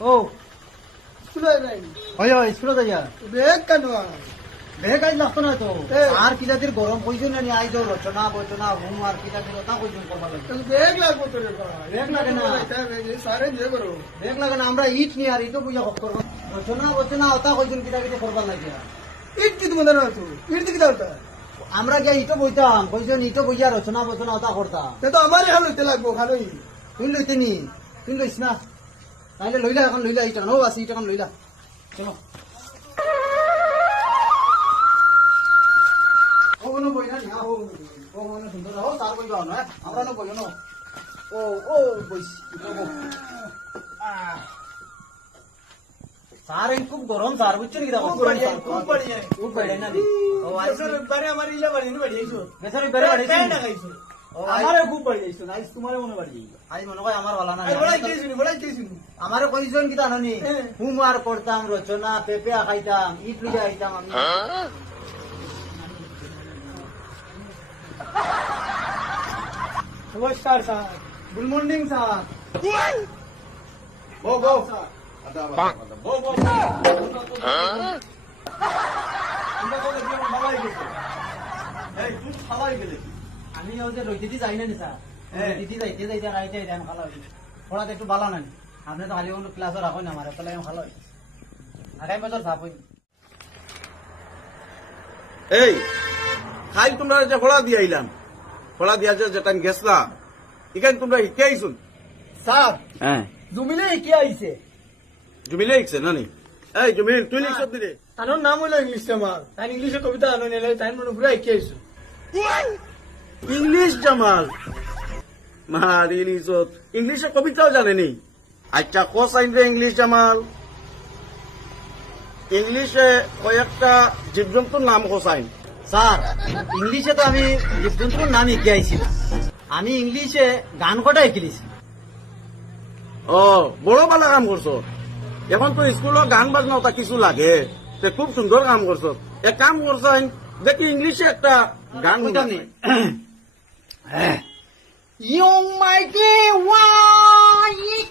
ও স্কুলে নাই হয় হয় স্কুলে যাইয়া বেগ কেন বেগ আজ লাগতো না তো এ। আর কিলাদের গরম কইছো না নি আইজ রচনা বচনা হোম আর কিলাদের ওটা কইছো করবার লাগে বেগ লাগবো তোর বেগ লাগে না। সারে দিয়ে করো বেগ লাগে না আমরা ইট নি আর ইটো বুঝা হক করব রচনা বচনা ওটা কইছো কিলা কিলা করবার লাগে ইট কি তোমাদের না তো ইট দিকে দাও আমরা গিয়া ইটো বইতাম কইছো ইটো বইয়া রচনা বচনা ওটা করতাম তো আমার এখন লইতে লাগবো ভালোই তুই লইতে নি তুই লইস না তাইলে লইলা এখন লইলা ইটা নো আছে ইটা এখন লইলা চলো ও কোনো বই না ও মনে সুন্দর ও তার বই পাও না আমরা না বই না ও বইস সার খুব গরম সার বুঝছেন কি দেখো খুব বড়িয়া খুব বড়িয়া না ও বছর বারে আমার ইলা বাড়ি নি বাড়ি আইছো বেচার বেরে বাড়ি প্যান্ট খাইছো আমারে খুব বাড়ি আইছো নাইস তোমারে মনে বাড়ি আই মনে হয় আমার ভালো না আই বলাই কেছিনি আমারে কইজন কি জানি হ্যাঁ। হুমার করতাম রচনা পেপে খাইতাম ইট লইয়া আইতাম আমি নমস্কার sir good morning sir Go, go. Go, go. আমি ওই যে রইতে যাই না নি স্যার রইতে যাইতে যাইতে রাইতে যাই ভালো হইছে পড়াতে একটু ভালো না আপনি তো খালি কোনো ক্লাসও রাখো না আমার তাহলে ভালো হইছে আগামী বছর ভাব হইনি এই খাই তোমরা যে ফড়া দিয়ে আইলাম ফড়া দিয়া যেটা গেছলা এখানে তোমরা ইকে আইসুন স্যার হ্যাঁ জমিলে কি আইছে জমিলে ইকছে না নি এই জমিল তুই লিখছ দিলে তার নাম হলো ইংলিশ আমার তাই ইংলিশে কবিতা আনো নিলে তাই মনে পুরো কি আইছো ইংলিশ জামাল মারি নিজত ইংলিশে কবিতাও জানে নি আচ্ছা কস আইনবে ইংলিশ জামাল ইংলিশে কয়েকটা জীবজন্তুর নাম কসাইন স্যার ইংলিশে তো আমি জীবজন্তুর নাম শিখে আইছি আমি ইংলিশে গান কটা শিখিলিছি ও বড় ভালো কাম করছো এখন তো স্কুলত গান বাজনা ওটা কিছু লাগে তে খুব সুন্দর কাম করছো এক কাম করছেন দেখি ইংলিশে একটা গান কইতাম নি Yung mai ke wa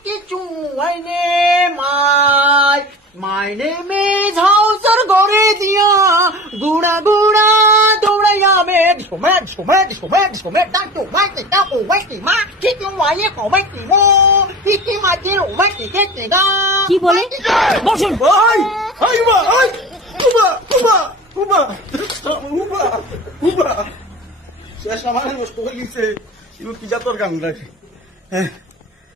ke chu ai ne mai My name is Hauser Gore Dia Guna Guna Doraya Med Somet dan tu mai ke ta ko wai ke ma ke tu wa ye ko wai ke wo ki ma ke ro wai ke ga কি বলে বসুন ভাই high বা high উবা উবা উবা উবা উবা শেষ আমার নষ্ট হয়ে গেছে কি জাতর গান লাগে